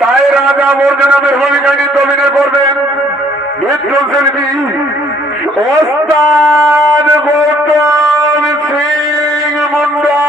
তাই রাজা মোর্জা নামের ভূমিকায় নৃত্য অভিনয় করবেন নৃত্যশিল্পী ওস্তাদ গৌতম সিং মুন্ডা।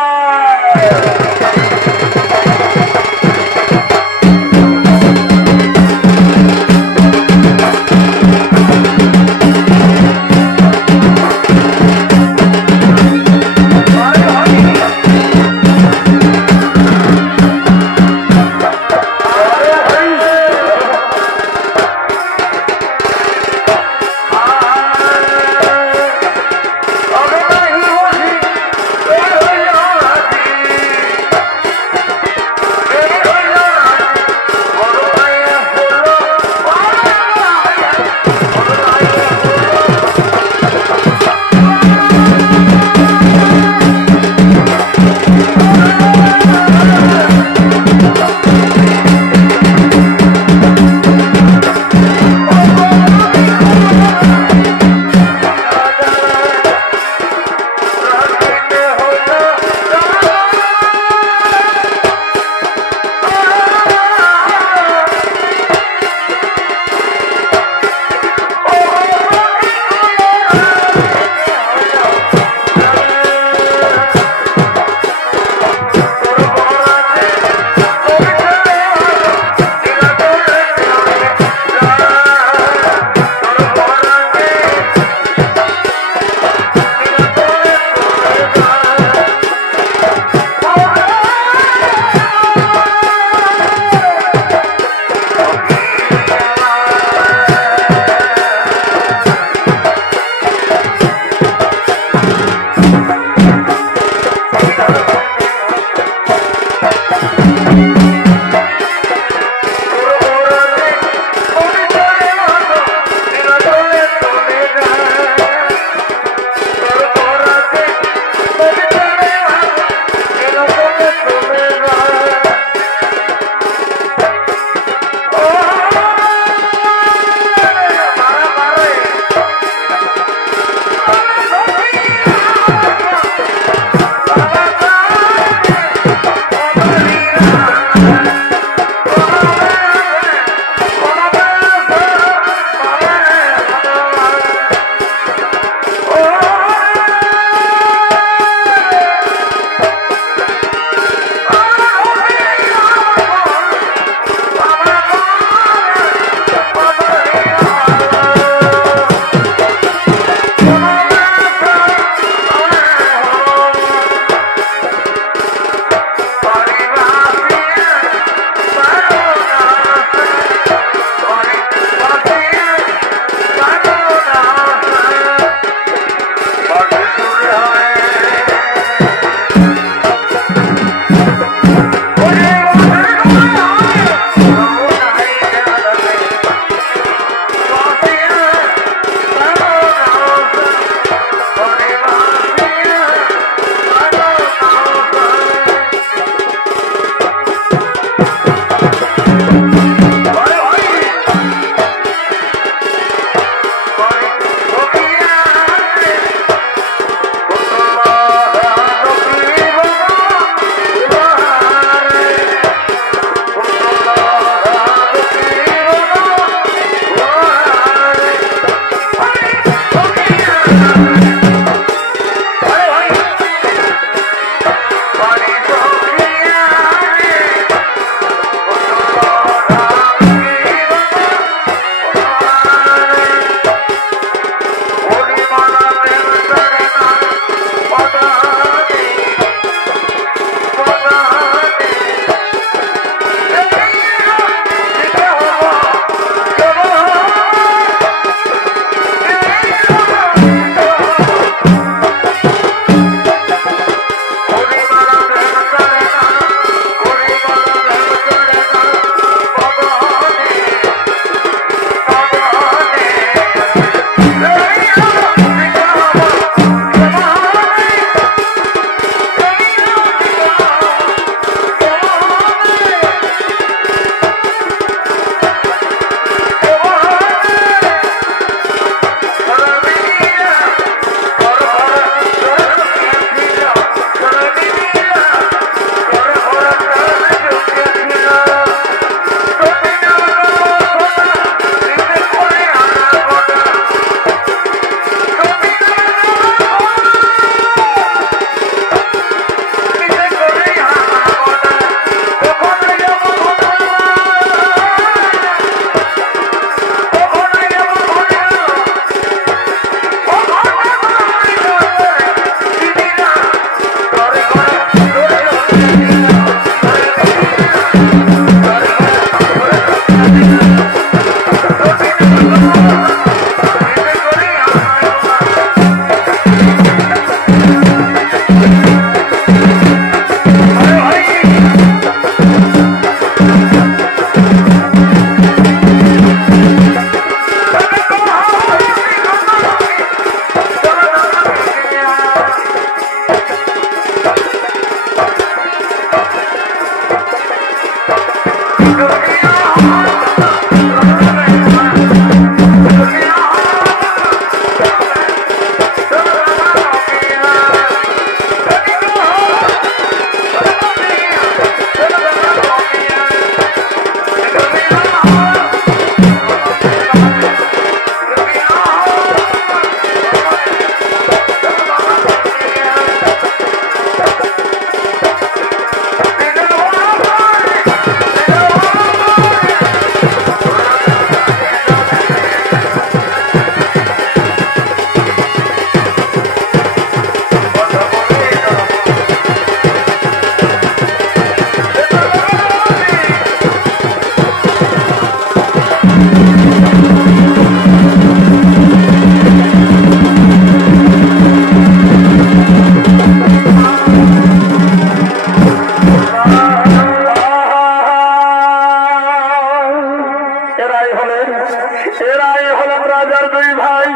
এরাই হলেন রাজার দুই ভাই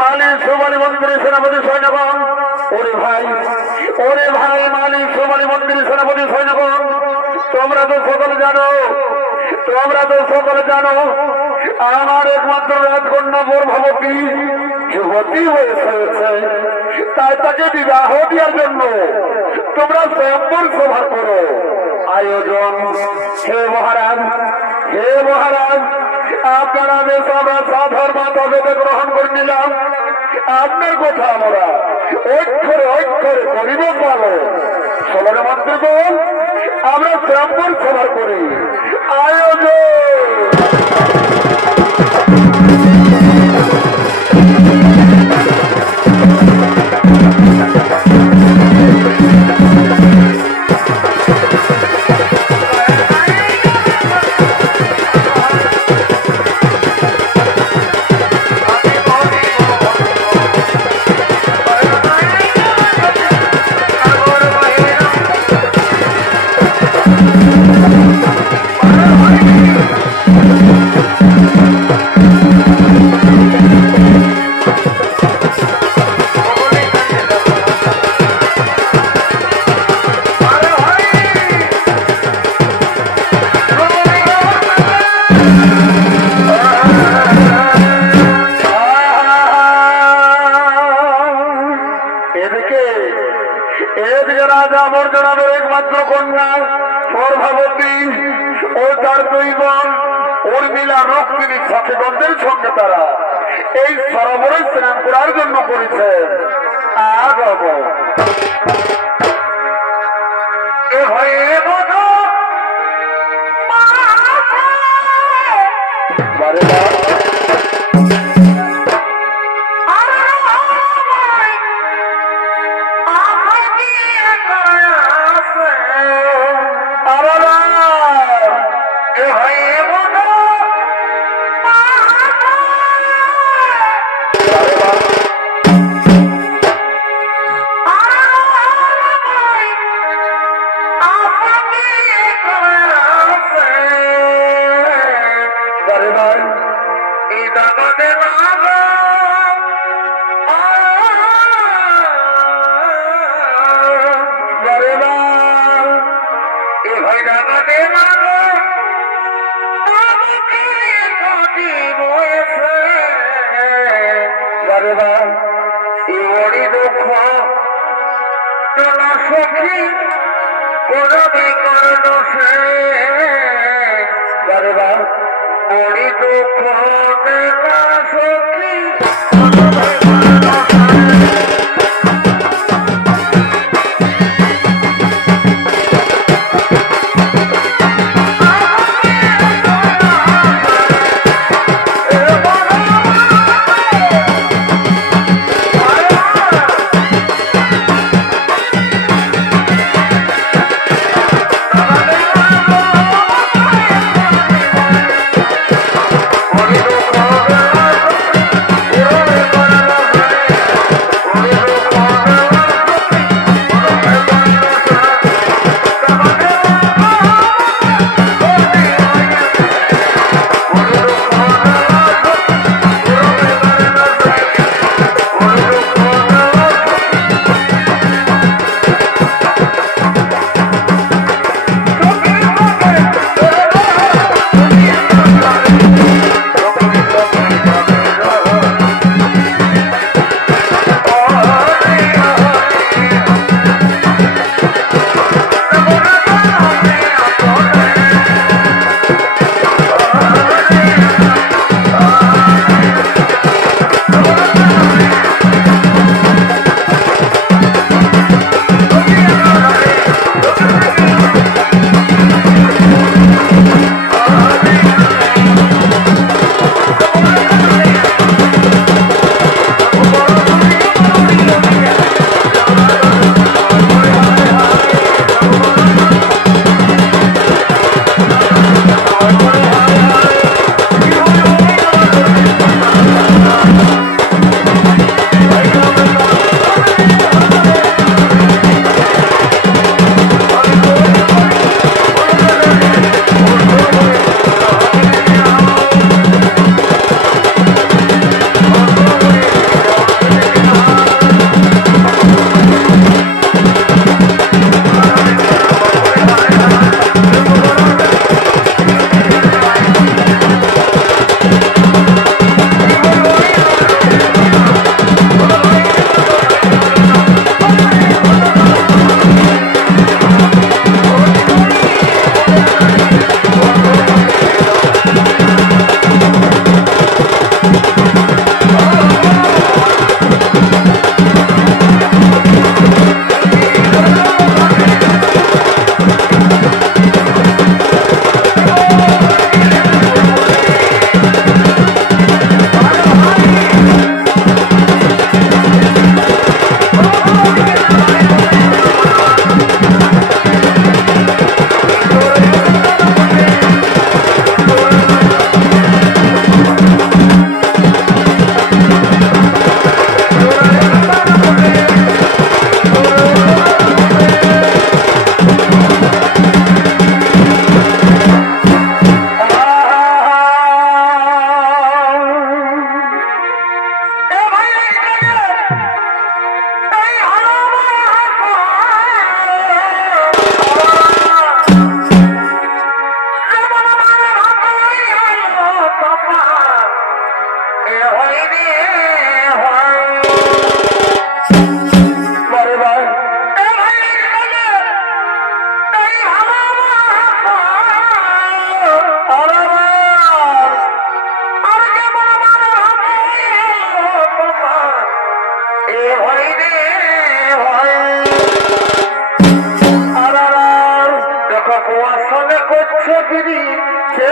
মালিক সুমালি মন্ত্রী সেনাপতি সৈন্যগণ। ওরে ভাই মালিক সুমালি মন্ত্রী সেনাপতি সৈন্যগণ, তোমরা তো সকলে জানো আমার একমাত্র রাজকন্যা গর্ভবতী যুবতী হয়েছে। তাই তাকে বিবাহ দেওয়ার জন্য তোমরা স্বয়ম্বর সভা করো আয়োজন। হে মহারাজ, আপনারা বেশ আমরা সাধার মাতা বেদে গ্রহণ করে নিলাম। আপনার কথা আমরা অক্ষরে করিব পাবো। সবার মন্ত্রীগণ, আমরা স্বয়ম্বর সভা করি আয়োজন। এদিকে রাজা মর্যাদাদের একমাত্র কন্যা গর্ভবতী ও তার দুই বোন উর্মিলা রক্তিনী সখীগণদের সঙ্গে তারা এই সরোবরে স্নান করার জন্য করেছেন আগম।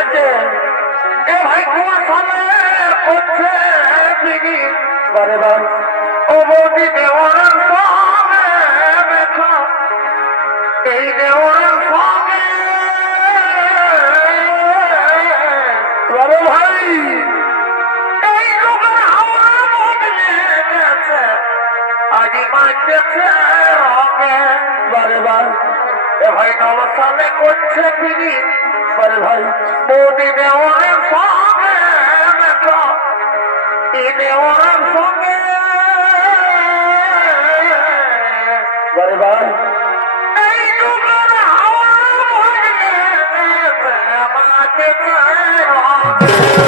থেকে এ ভাই তোমার সামনে করছে বারে বার ও বৌদি দেওয়ার সঙ্গে দেখা এই দেওয়ার সঙ্গে বারে ভাই এই লোকের হাওয়া বদলে গেছে আগে মারতেছে রঙে বারে বার এ ভাই নব সামনে করছে তিনি বারে ভাই বৌদি দেওয়ার সঙ্গে দেখা এই দেওয়ার সঙ্গে বারে ভাই এই লোকের হাওয়া বদলে গেছে মারতেছে রঙে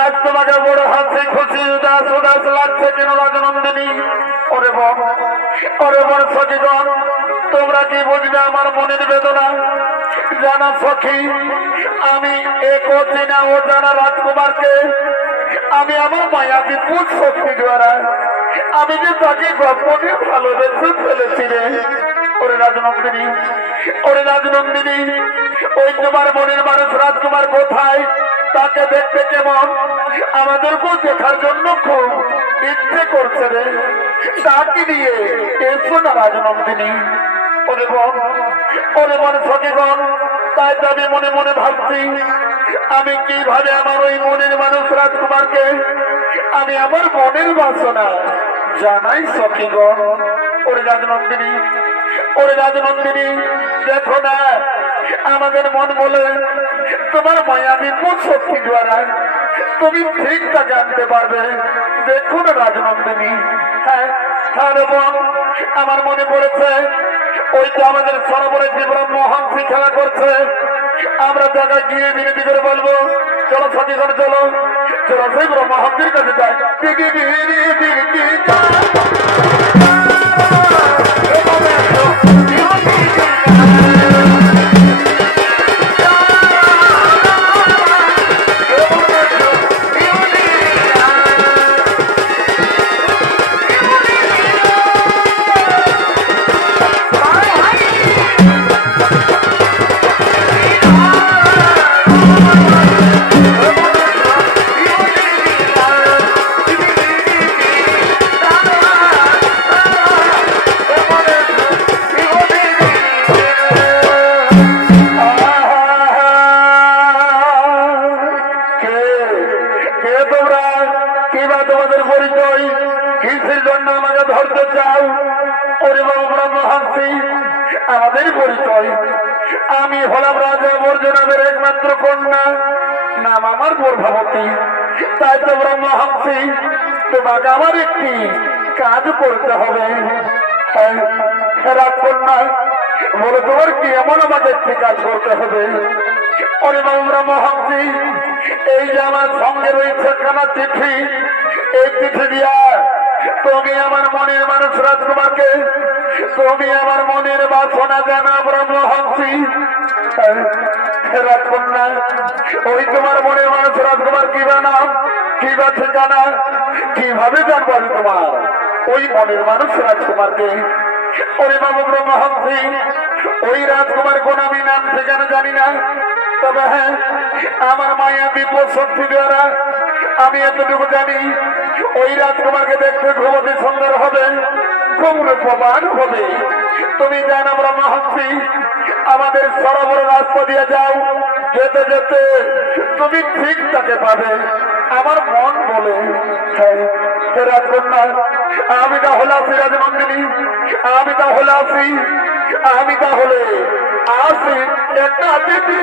আজ তোমাকে বড় হাসি খুশি উদাস উদাস লাগছে কেন রাজনন্দিনী ওরে বড় সচেতন তোমরা কি বুঝবে আমার মনের বেদনা জানা সখী আমি এক চিনা ও জানা রাজকুমারকে আমি আমার মায়া বিপুল শক্তি দ্বারা আমি যে তাকে গোপনে ভালোবেসে ফেলেছি রে ওরে রাজনন্দিনী ওই তোমার মনের মানুষ রাজকুমার কোথায় তাকে দেখতে কেমন আমাদেরকেও দেখার জন্য খুব ইচ্ছে করছে রে তাকে দিয়ে এসো না রাজনন্দিনী ওরে মনে সচেতন তাই তো আমি মনে মনে ভাবছি আমি কিভাবে আমার ওই মনের মানুষ রাজকুমারকে আমি আমার মনের বাসনা জানাই সখীগণ ওরে রাজনন্দিনী দেখো না আমাদের মন বলে তোমার মায়াবী শক্তি দ্বারা তুমি ঠিকটা জানতে পারবে দেখো না রাজনন্দিনী হ্যাঁ আমার মনে পড়েছে ওই তো আমাদের সরোবরে জীবন মহাংসী খেলা করছে আমরা জায়গায় গিয়ে বিরতি করে বলবো চলো সতীগণ চলো সেই ব্রহ্মহংসীর কাছে যাই আমাদের পরিচয় আমি হলাম রাজা বর্জনাবের একমাত্র কন্যা নাম আমার গর্ভবতী তাই তো ব্রহ্মহংসী তোমাকে আমার একটি কাজ করতে হবে রাজকন্যা বলে তোমার কি এমন আমাকে একটি কাজ করতে হবে ওরে ব্রহ্মহংসী এই যে আমার সঙ্গে রয়েছে খানা চিঠি এই চিঠি দিয়া তুমি আমার মনের মানুষ রাজকুমারকে তুমি আমার মনের বাসনা জানা ব্রহ্মহংসী রাজকন্যা ওই তোমার মনের মানুষ রাজকুমার কি বানাম কি বা ঠিকানা কিভাবে জানবো আমি তোমার ওই মনের মানুষ রাজকুমারকে ওরে বাবু ব্রহ্মহংসী ওই রাজকুমার কোন আমি নাম ঠিকানা জানি না তবে হ্যাঁ আমার মায়া বিপদ শক্তি দ্বারা আমি এতটুকু জানি ওই রাজকুমারকে দেখতে খুব অতি সুন্দর হবে খুব রূপবান হবে তুমি জানো ব্রহ্মহংসী আমাদের সরোবর রাস্তা দিয়ে যাও যেতে যেতে তুমি ঠিক তাকে পাবে আমার মন বলে রাগ কন্যা, আমি তাহলে আছি রাজনন্দিনী, আমি তাহলে আছি, আমি তাহলে আছি একটা অতিথি।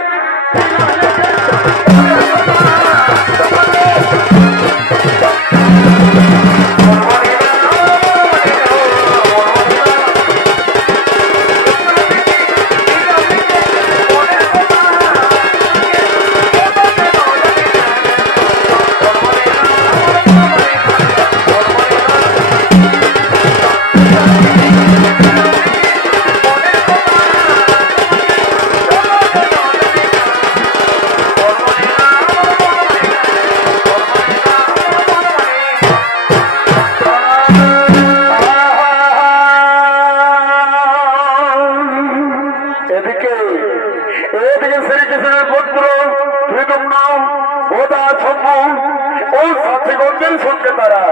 সঙ্গে তারা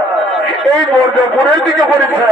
এই বর্জপুরের দিকে পড়েছে।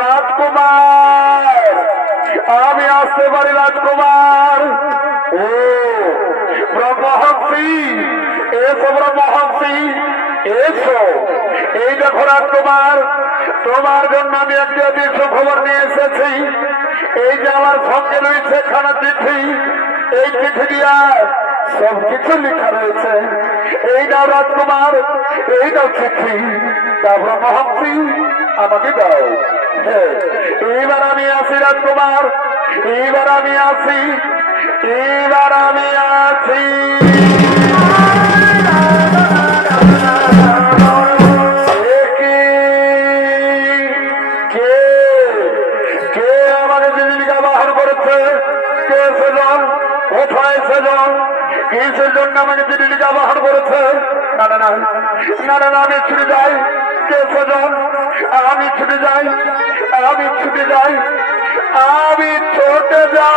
রাজকুমার, আমি আসতে পারি রাজকুমার? ও ব্রহ্মহংসী, এসো ব্রহ্মহংসী, এসো। এই দেখো রাজকুমার, তোমার জন্য আমি একটি অতি সুখবর নিয়ে এসেছি। এই যে আমার সঙ্গে রয়েছে খানা চিঠি, এই চিঠি দিয়া সবকিছু লেখা রয়েছে। এই নাও রাজকুমার, এই নাও চিঠি, তা ব্রহ্মহংসী আমাকে দাও। এইবার আমি আসি রাজকুমার, এইবার আমি আসি, এইবার আমি আসি। কোথায় সেজন? কিসের জন্য আমাকে চিঠি আবাহন করেছে? না না না না না, আমি ছুটে যাই। কে সেজন? আমি ছুটে যাই, আমি ছুটে যাই, আমি ছুটে যাই।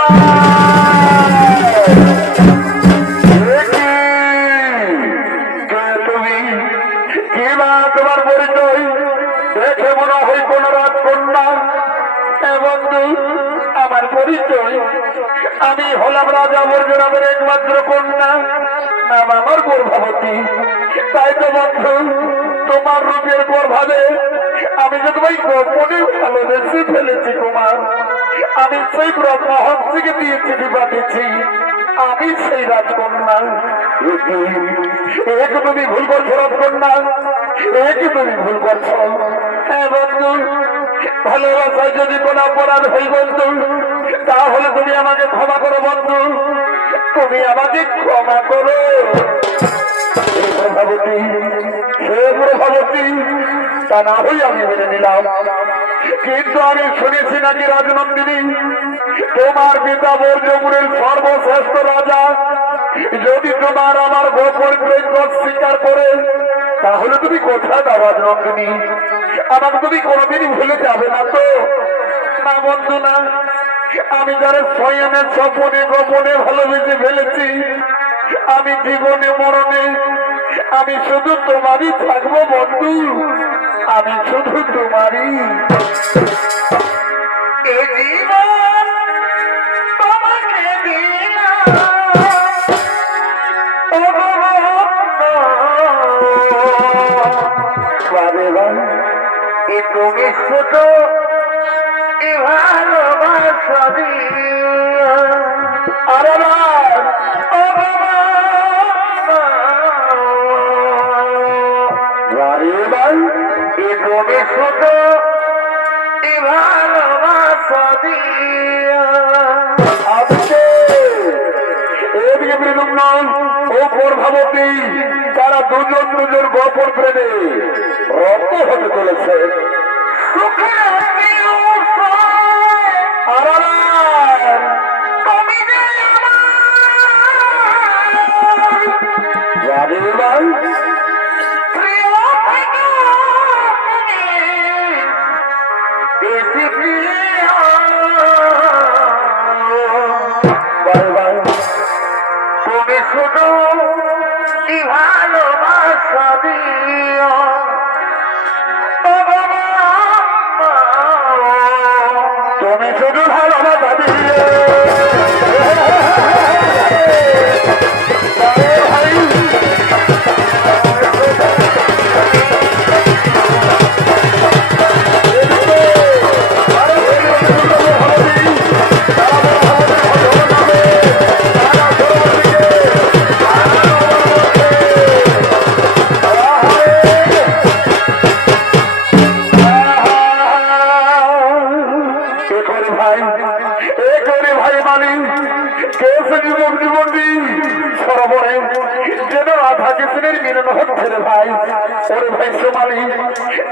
কে তুমি? কি মা তোমার পরিচয়? দেখে মনে হয় কোন রাজকন্যা। বন্ধু, আমার পরিচয়, আমি হলাম রাজা মর্যাদার একমাত্র কন্যা, নাম আমার গর্ভবতী। তাই তো বন্ধু, তোমার রূপের প্রভাবে আমি যে তোমায় গোপনে ভালোবেসে ফেলেছি কুমার। আমি সেই ব্রহ্মহংসীকে দিয়ে চিঠি পাঠিয়েছি, আমি সেই রাজকন্যা। এক তুমি ভুল করছো রাজকন্যা, এক তুমি ভুল করছো। হ্যাঁ বন্ধু, ভালোবাসায় যদি কোন অপরাধ হই বন্ধু, তাহলে তুমি আমাকে ক্ষমা করো বন্ধু, তুমি আমাকে ক্ষমা করো। প্রভাবতী, সে প্রভাবতী, তা না হই আমি মেনে নিলাম। কিন্তু আমি শুনেছি নাকি রাজনন্দিনী, তোমার পিতা বর্জপুরের সর্বশ্রেষ্ঠ রাজা যদি তোমার আমার গোপন প্রেম স্বীকার করে, তাহলে তুমি কোথায় দাও রাজনন্দিনী? আমাকে তুমি কোনোদিনই ভুলে যাবে না তো? না বন্ধু না, আমি যারা স্বয়নের স্বপনে গোপনে ভালোবেসে ফেলেছি, আমি জীবনে মরণে আমি শুধু তোমারই থাকবো বন্ধু, আমি শুধু তোমারই। জীবন তোমাকে তুমি শুধু ভালোবাসা দিয়ে। আরে না, তুমি শুধু ভালোবাসা দিয়ে। আজকে এদিকে মৃদুম্নন ও প্রভাবতী, তারা দুজন দুজন গোপন প্রেমে রক্ত হতে চলেছে। তুমি শুধু ভালোবাসা দিও, তুমি শুধু ভালোবাসা দিও।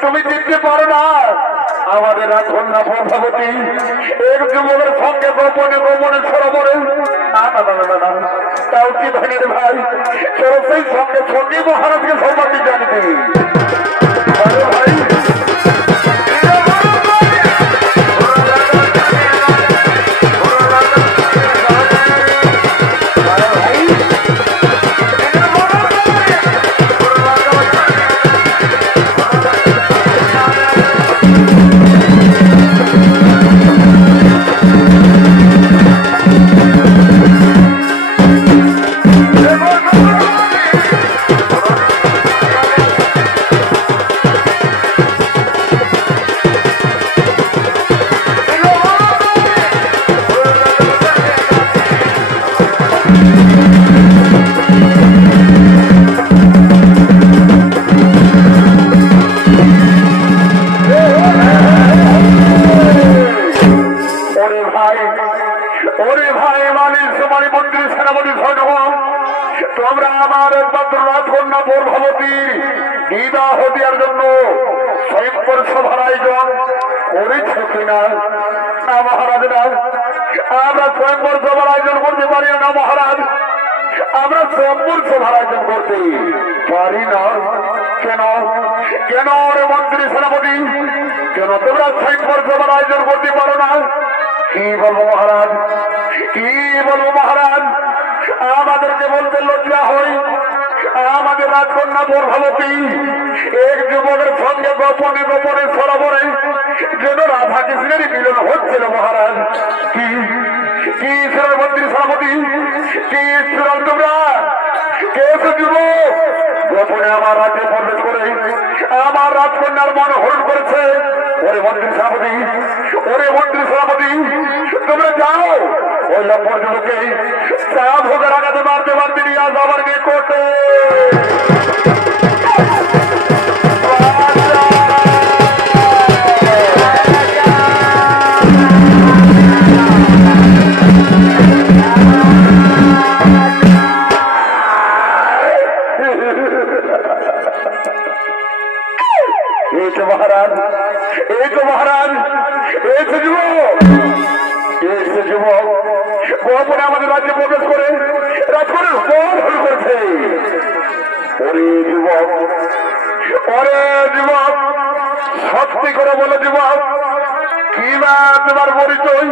তুমি চিনতে পারো না আমাদের কন্যা প্রভাবতী এক যুবকের সঙ্গে গোপনে গোপনে সরোবরে? না না না না না, তাও কি ভাই রে ভাই, সেই সঙ্গে সঙ্গে মহারাজকে সম্পর্কে জানিতে ভাই। তোমরা আমার একমাত্র রাজকন্যা প্রভাবতী বিবাহ দেওয়ার জন্য স্বয়ংবর সভার আয়োজন করেছ কিনা? না মহারাজ, না, আমরা স্বয়ংবর সভার আয়োজন করতে পারি না মহারাজ, আমরা স্বয়ংবর সভার আয়োজন করতে পারি না। কেন কেন রে মন্ত্রী সেনাপতি, কেন তোমরা স্বয়ংবর সভার আয়োজন করতে পারো না? কি বলবো মহারাজ, কি বলবো মহারাজ, আমাদেরকে বলতে লজ্জা হয়। আমাদের রাজকন্যা প্রভাবতী এক যুবকের সঙ্গে গোপনে গোপনে সরোবরে যেন রাধা কৃষ্ণেরই মিলন হচ্ছিল মহারাজ। কি কি ঈশ্বরের মন্ত্রী সেনাপতি, কি ঈশ্বর তোমরা কে যুবক গোপনে আমার রাজ্যে প্রবেশ করে আমার রাজকন্যার মন হরণ করেছে? ওরে মন্ত্রী সেনাপতি, ওরে মন্ত্রী সেনাপতি, তোমরা যাও ওই লম্বর যুবককে চা ভোগের আঘাতে মারতে মারতে নিয়ে আস আমার নিকটে। মহারাজ, এই তো মহারাজ, এই তো যুবক, এই তো যুবক গোপনে আমাদের রাজ্যে প্রবেশ করে রাজকন্যার মন হরণ করেছে। ওরে যুবক, ওরে যুবক, সত্যি করে বলো যুবক, কি না তোমার পরিচয়?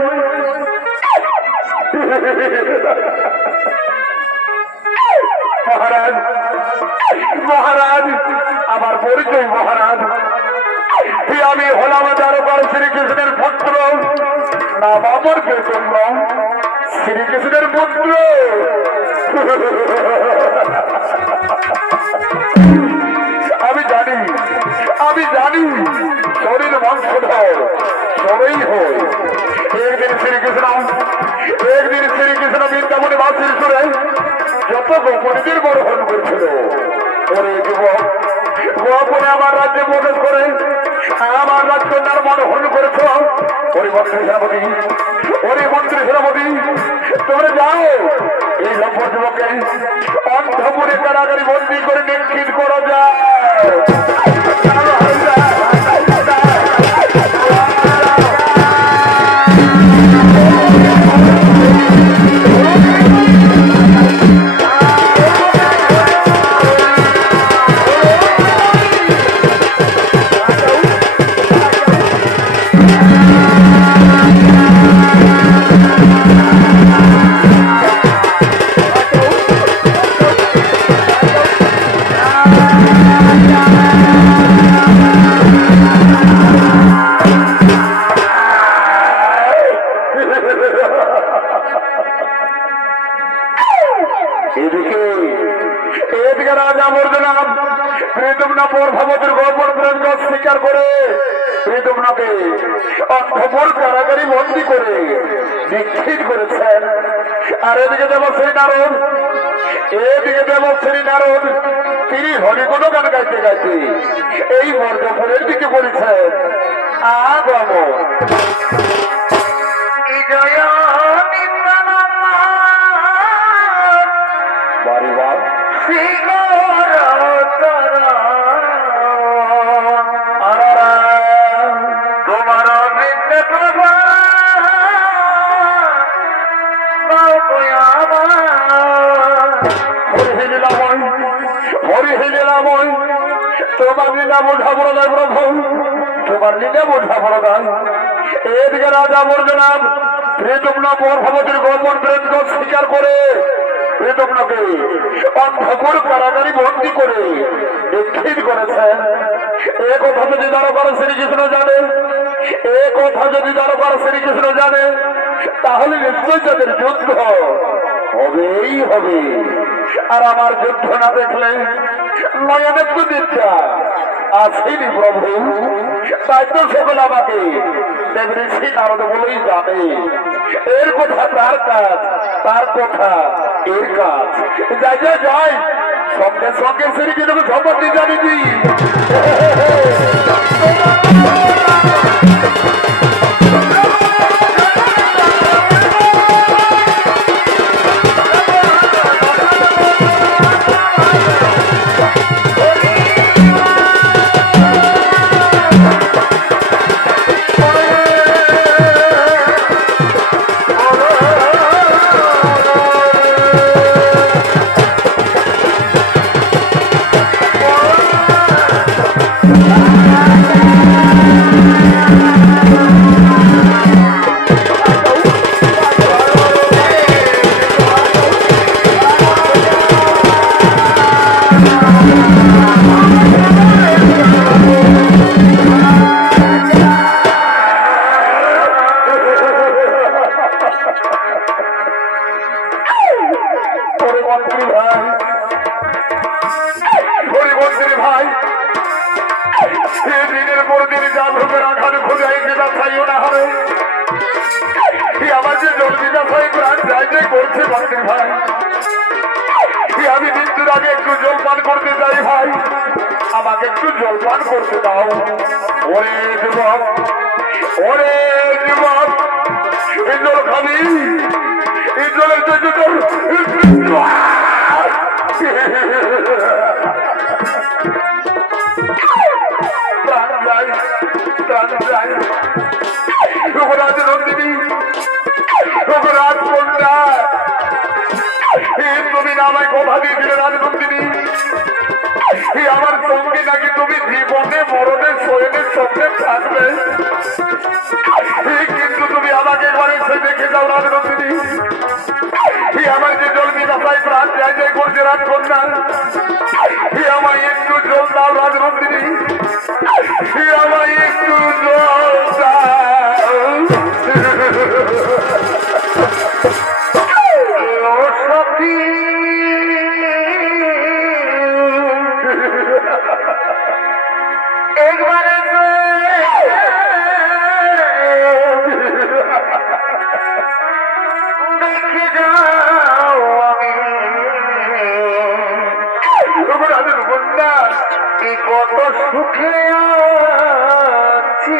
মহারাজ, মহারাজ, আমার পরিচয় মহারাজ, আমি হলাম দ্বারকার শ্রীকৃষ্ণের পুত্র, নাম আমার পেতন্য, শ্রীকৃষ্ণের পুত্র। আমি জানি, আমি জানি শরীর বংশধর সবই হয়। একদিন শ্রীকৃষ্ণ, একদিন শ্রীকৃষ্ণ বৃন্দাবনে বাসির সুরে যত গোপনীদের গ্রহণ করেছিল। ওরে যুবক, গোপনে আমার রাজ্যে প্রবেশ করে আমার রাজকন্যার মন হরণ করেছ। ওরে মন্ত্রী সেনাপতি, ওরে মন্ত্রী সেনাপতি, তোমরা যাও এই লম্বর যুবককে অন্ধপুরে কারাগারি বন্দী করে নিশ্চিত করা যায়। এদিকে রাজা বর্ধনা ঋতুম্না প্রভাবতীর গোপন প্রেম স্বীকার করে ঋতুম্নাকে অন্ধপুর কারাগারি বন্দী করে নিশ্চিত করেছেন। আর এদিকে দেবশ্রী নারদ, এদিকে দেবশ্রী নারদ তিনি হরিগুণ গান গাইতে গাইতে এই মর্দপুরের দিকে বলেছেন আগমন। তোমার লীলা বোঝা বড় নয় প্রভু, তোমার লীলা বোঝা বড় নয়। এদিকে রাজা বর্জনাথ ঋতুম্না প্রভাবতীর গোপন প্রেমকে স্বীকার করে ঋতুম্নাকে অন্ধপুর কারাগারি বন্দী করে নিশ্চিত করেছেন। এ কথা যদি দ্বারকার শ্রীকৃষ্ণ জানে, এ কথা যদি দ্বারকার শ্রীকৃষ্ণ জানে, তাহলে নিশ্চয়ই তাদের যুদ্ধ হবেই হবে। আর আমার যুদ্ধ না দেখলে নয়নের তো দিচ্ছা আসেনি প্রভু, তাই তো সকল আমাকে দেবঋষি নারদ বলেই জানে। এর কথা তার কাজ, তার কথা এর কাজ। যাই যাই যাই, সঙ্গে সঙ্গে শ্রীকৃষ্ণকে সম্পত্তি জানিনি। আমি মৃত্যুর আগে একটু জলপান করতে চাই ভাই, আমাকে একটু জলপান করতে দাও। ওরে যুবক, ওরে যুবক, এই জল খাবি? এই জলের তো তোর প্রাণ যায়, প্রাণ যায়। যুবরাজ নন্দিনী, যুবরাজ কন্যা, তুমি না আমায় কথা দিয়েছিলে রাজনন্দিনী, আমার সঙ্গে নাকি তুমি জীবনে মরণে শয়নের সঙ্গে থাকবে, কিন্তু তুমি আমাকে ঘরে সে দেখে যাও রাজনন্দিনী। আমার যে জল বিদাসায় প্রাণ যায় যায় করছে রাজকন্যা, আমায় একটু জল দাও রাজনন্দিনী, আমায় একটু জল দাও। একবারে দেখে যাও আমি কি কত সুখে আছি।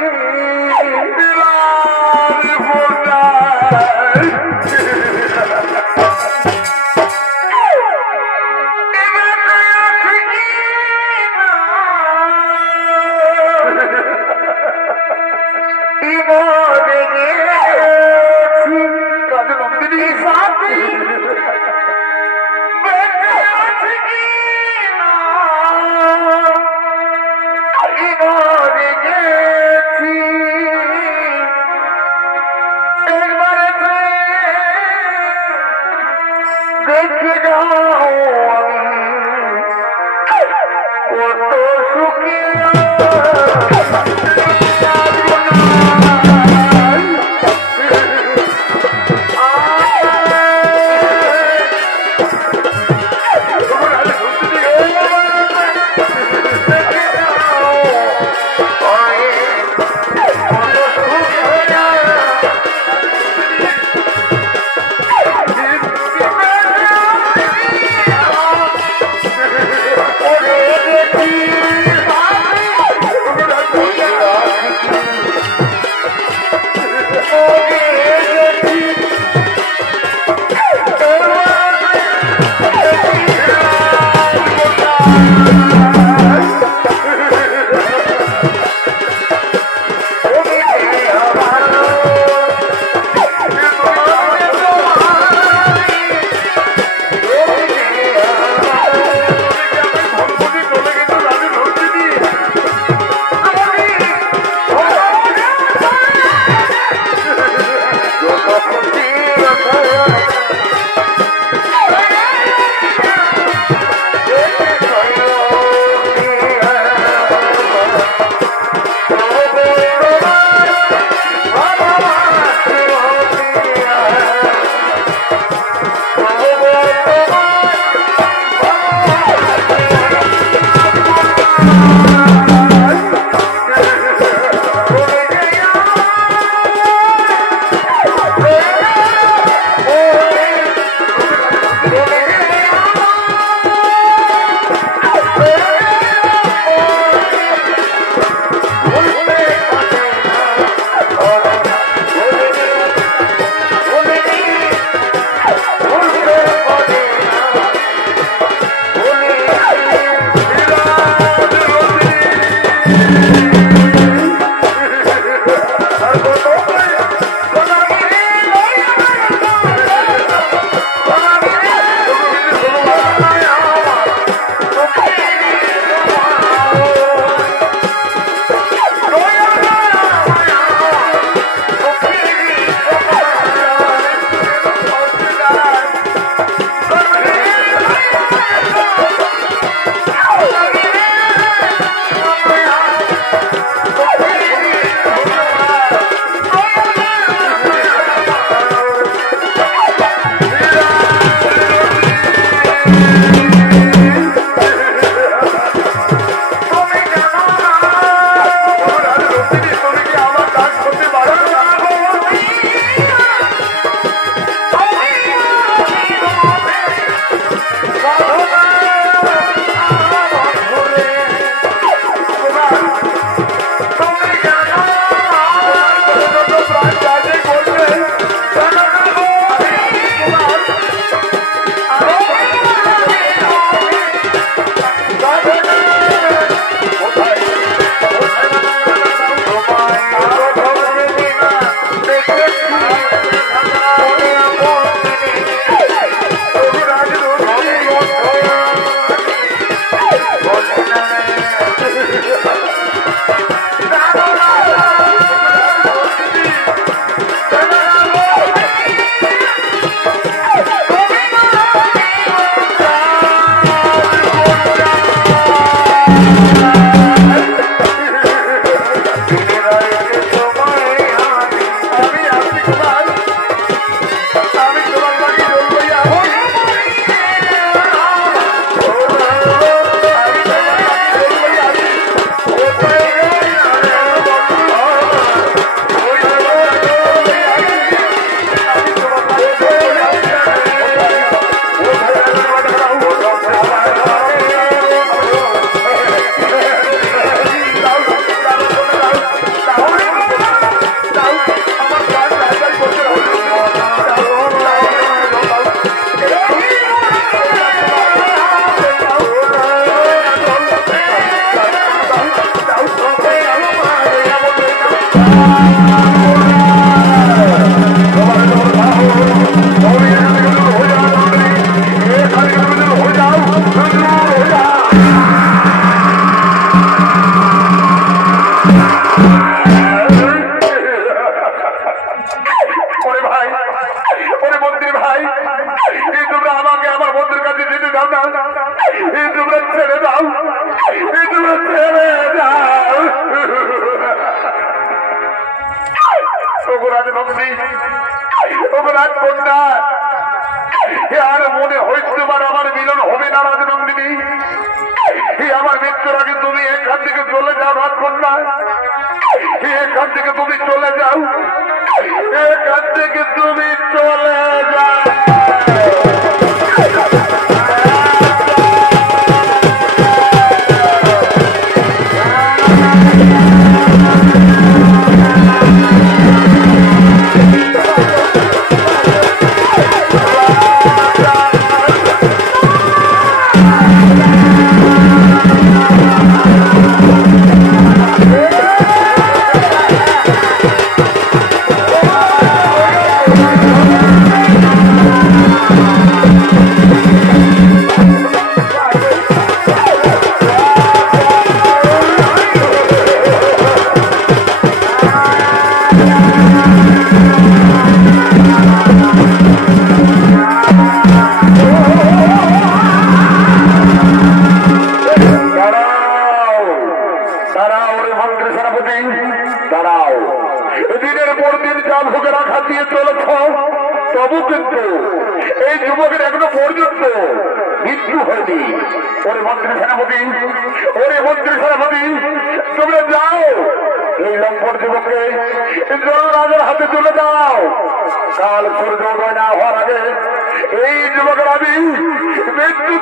রাখবেন না। আর মনে হইতে পারে আমার মিলন হবে না রাজনন্দিনী, আমার মৃত্যুর আগে তুমি এখান থেকে চলে যাও রাখবেন না, এখান থেকে তুমি চলে যাও, এখান থেকে তুমি চলে যাও। দিনের পর দিন যা ভোগেরা খাতিয়ে চলেছ, তবু কিন্তু এই যুবকের এখনো পর্যন্ত মৃত্যু হয়নি। ওরে মন্ত্রী সেনাপতি, ওরে মন্ত্রী সেনাপতি, তোমরা যাও এই লম্পট যুবককে জলরাজের হাতে তুলে দাও। কাল সূর্যোদয় না হওয়ার আগে এই যুবকের আমি মৃত্যু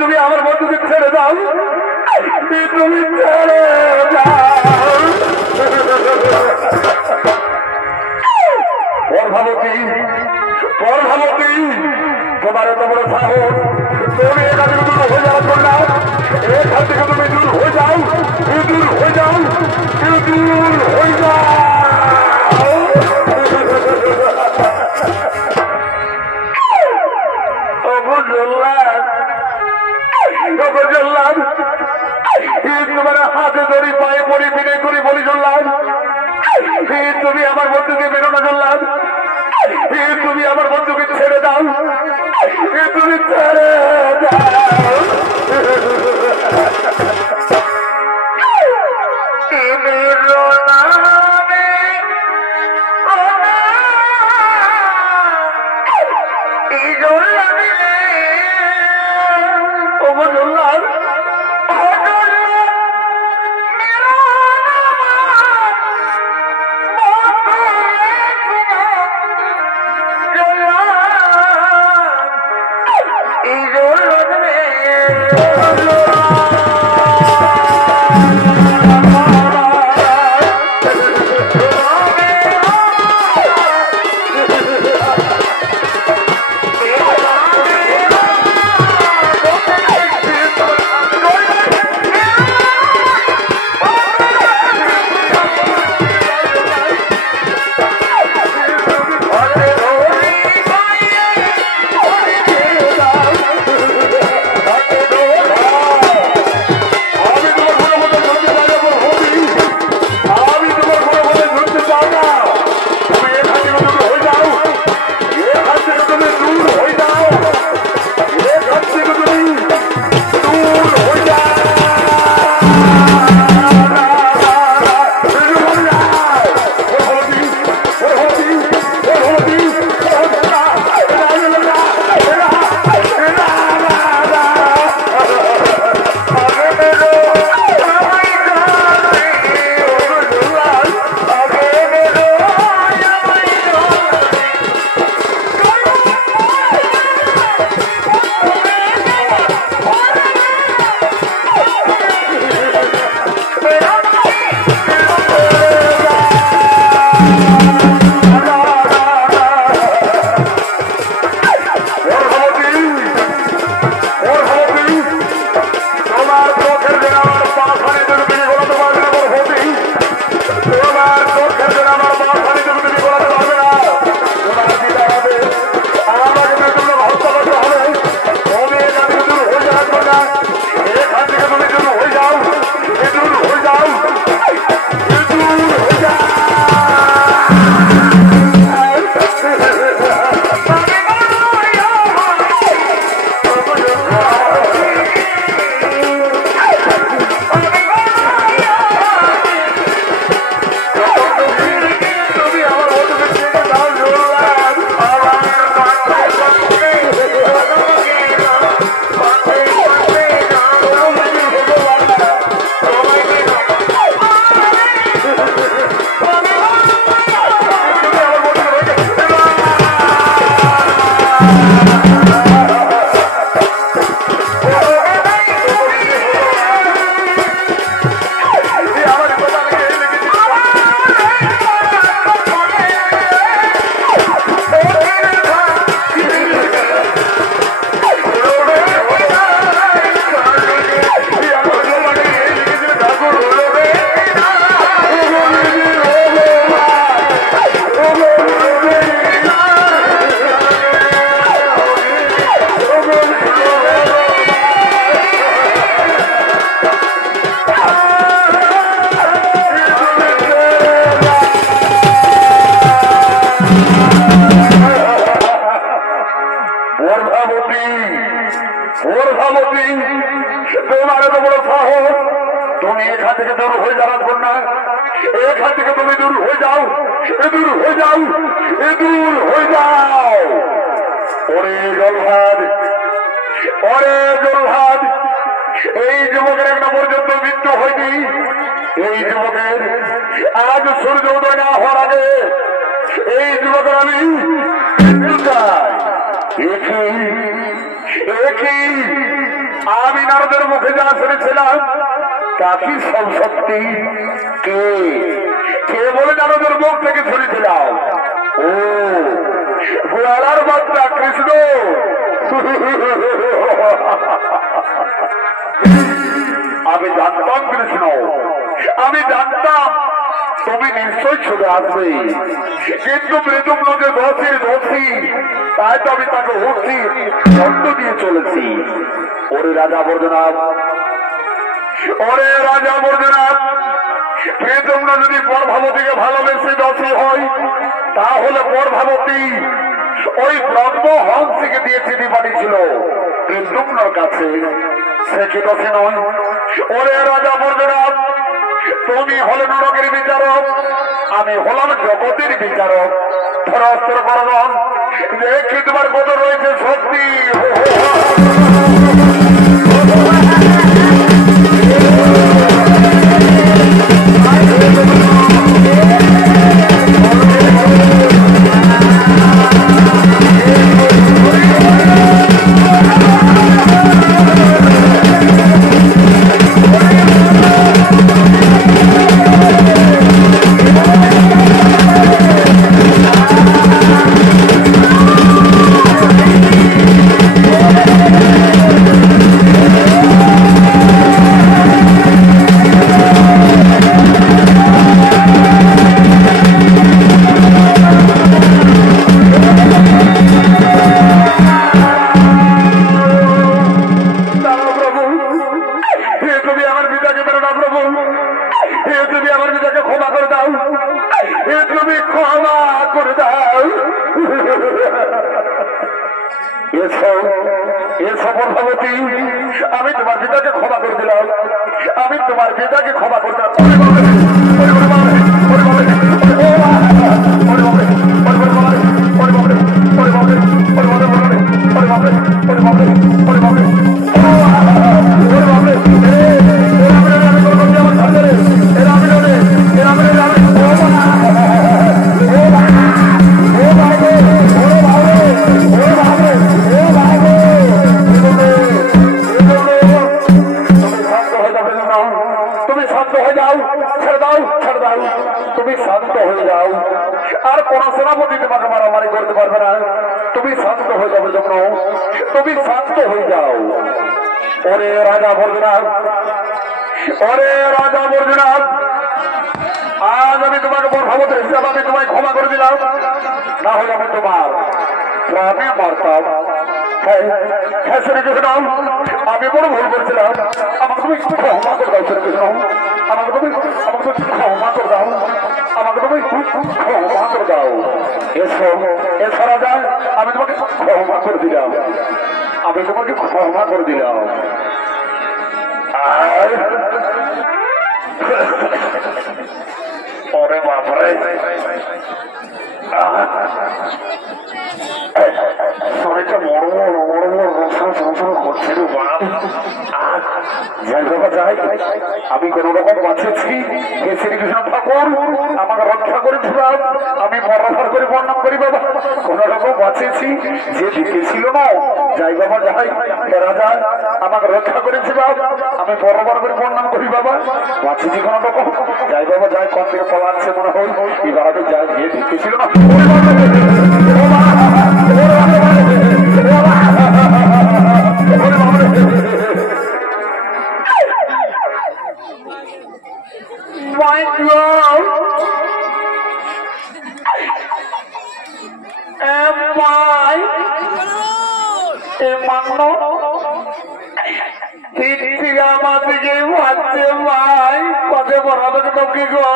তুমি আমার বন্ধুকে ছেড়ে দাও, তুমি ছেড়ে দাও। পরভাবতী, পরভাবতী, তোমার এত বড় সাহস, তুমি এখান থেকে দূর হয়ে যাওয়ার জন্য, এখান থেকে তুমি দূর হয়ে যাও, দূর হয়ে যাও, দূর হয়ে যাও। তোমার হাতে ধরি, পায়ে পড়ি, বিনয় করি, বলি চললাম, তুমি আমার বন্ধুকে বেরোনো চললাম, তুমি আমার বন্ধুকে ছেড়ে দাও, তুমি ছেড়ে দাও। তোমার এত বড় সাহস, তুমি এখান থেকে দূর হয়ে যাওয়ার জন্য, এখান থেকে তুমি দূর হয়ে যাও, দূর হয়ে যাও, দূর হয়ে যাও। ওরে জলহাদ, ওরে জলহাদ, এই যুবকের একটা পর্যন্ত মৃত্যু হয়নি। এই যুবকের আজ সূর্য উদয় না হওয়ার আগে এই যুবকের আমি মৃত্যু চাই। একই আমি নারদের মুখে যা শুনেছিলাম তা কি সব সত্যি? কে কে বলে নারদের মুখ থেকে শুনেছিলাম? ও গোয়ালার বাচ্চা কৃষ্ণ। আমি জানতাম কৃষ্ণ, আমি জানতাম তুমি নিশ্চয় ছুটে আসবে, কিন্তু মৃদুম নদে দোষীর দোষী, তাই তো আমি তাকে উঠছি দণ্ড দিয়ে চলেছি। ওরে রাজা বর্ধনাথ, ওরে রাজা বর্ধনাথ, মৃদুম যদি পরভাবতীকে ভালোবেসে দোষী হয়, তাহলে পরভাবতী ওই ব্রহ্ম হংসকে দিয়ে চিঠি পাঠিয়েছিল মৃদুম্নর কাছে, সে কি দোষী নয়? ওরে রাজা বর্ধনাথ, তুমি হলে নরকের বিচারক, আমি হলাম জগতের বিচারক। ধরাস্তর করবন দেখি তোমার কত রয়েছে শক্তি। আমি তোমার পিতাকে ক্ষমা করে দিলাম, আমি তোমার পিতাকে ক্ষমা করে দিলাম। তুমি শান্ত হয়ে যাও, ছেড়ে দাও, ছেড়ে দাও, তুমি শান্ত হয়ে যাও, আর কোন সেনাপতি তোমাকে মারামারি করতে পারবে না। তুমি শান্ত হয়ে যাবে জন্য, তুমি শান্ত হয়ে যাও। ওরে রাজা বর্ধনাথ, ওরে রাজা বর্ধনাথ, আজ আমি তোমাকে পরভাবতের হিসাবে আমি তোমায় ক্ষমা করে দিলাম, না হলে আমি তোমার প্রাণে মারতাম। আমি বড় ভুল করছিলাম, আমাকে তুমি ক্ষমা করে দাও শ্রীকৃষ্ণ, আমাকে তুমি ক্ষমা করে দাও, আমাকে তুমি ক্ষমা করে দাও। এসো এসো রাজা, আমি তোমাকে ক্ষমা করে দিলাম, আমি তোমাকে ক্ষমা করে দিলাম। ওরে বাপরে, শরীরটা বড় বড় বড় বড় রসনা করছে রে বাপ। যাই বাবা যাই, আমি কোন রকম বাঁচেছি, হে শ্রীকৃষ্ণ ঠাকুর আমাকে রক্ষা করেছিলাম, আমি বরাবর করে বর্ণনা করি বাবা, কোন রকম বাঁচেছি, যে ঢুকেছিল না। যাই বাবা যাই, রাজা আমাকে রক্ষা করেছি বাবা, আমি বরাবর করে বর্ণনা করি বাবা, বাঁচেছি কোন রকম। যাই বাবা যাই, কোন থেকে পলাচ্ছে মনে হয়, এবার আমি যাই, যে ঢুকেছিল না। আমার দিকে ভাবছে ভাই, পথে পড়াবে তো কি গো,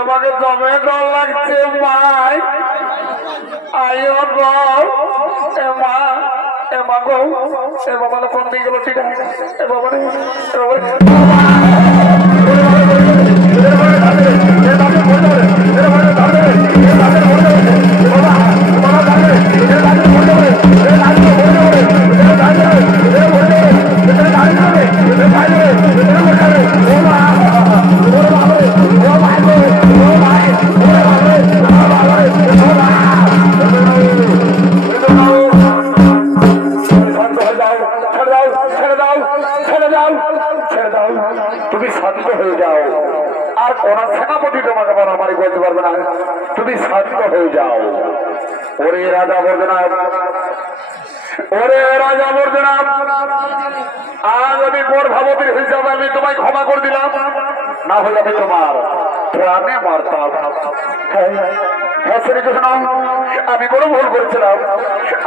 আমাকে দমে ডর লাগছে ভাই, আইও গো এ মা, এ মা গো, এ বাবা কোন দিকে গেল, ঠিক আছে এ বাবা রে, তুমি শান্ত হয়ে যাও। ওরে রাজা বর্ধনাথ, ওরে রাজা বর্ধনাথ, আজ আমি গর্ভবতীর হিসাবে আমি তোমায় ক্ষমা করে দিলাম, না হলে আমি তোমার প্রাণে মারতাম। হ্যাঁ শ্রীকৃষ্ণ, আমি বড় ভুল করেছিলাম,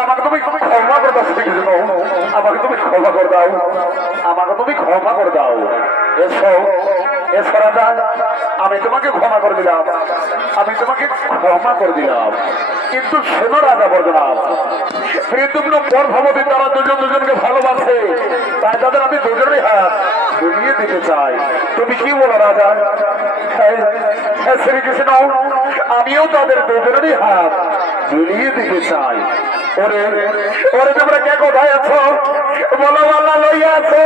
আমাকে তুমি ক্ষমা করে দাও শ্রীকৃষ্ণ, আমাকে তুমি ক্ষমা করে দাও, আমাকে তুমি ক্ষমা করে দাও। এসো এসো রাজা, আমি তোমাকে ক্ষমা করে দিলাম, আমি তোমাকে ক্ষমা করে দিলাম। কিন্তু শোনো রাজা বর্ধনাথ, প্রীতম্ন গর্ভবতী তারা দুজন দুজনকে ভালোবাসে, তাই তাদের আমি দুজনেই হাত বুলিয়ে দিতে চাই। তুমি কি বলো রাজা? হ্যাঁ শ্রীকৃষ্ণ, আমিও তাদের দুজনেরই হাত বুলিয়ে দিতে চাই। ওরে ওরে তোমরা কে কোথায় আছো? বলো বাল্লা লইয়া আছো।